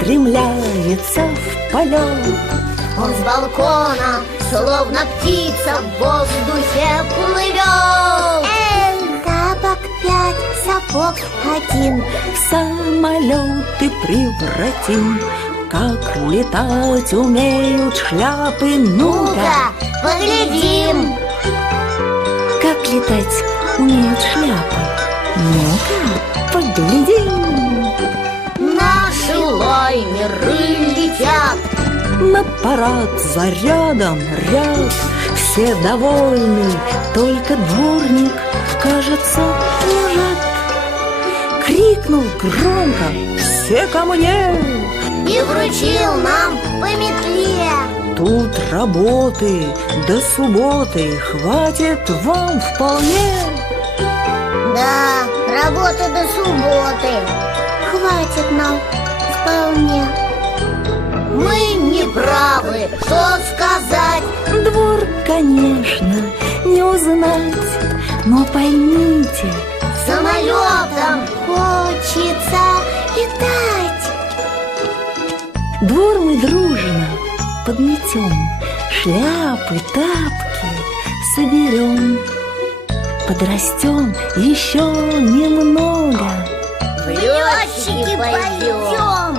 устремляется в полет. Он с балкона, словно птица, в воздухе плывет. Тапок 5, сапог 1. В самолеты превратим. Как летать умеют шляпы, ну-ка поглядим. Как летать умеют шляпы, ну-ка поглядим. Наши лайнеры летят, На парад зарядом ряд. Все довольны, только дворник, кажется, лежат. Крикнул громко: все ко мне! и вручил нам по метле. Тут работы до субботы хватит вам вполне. Да, работа до субботы. Хватит нам вполне. Мы не правы, что сказать. Двор, конечно, не узнать, но поймите, Самолетом Хочется летать. двор мы дружно подметем, шляпы, тапки соберем. Подрастем еще немного, в летчики пойдем. Пойдем.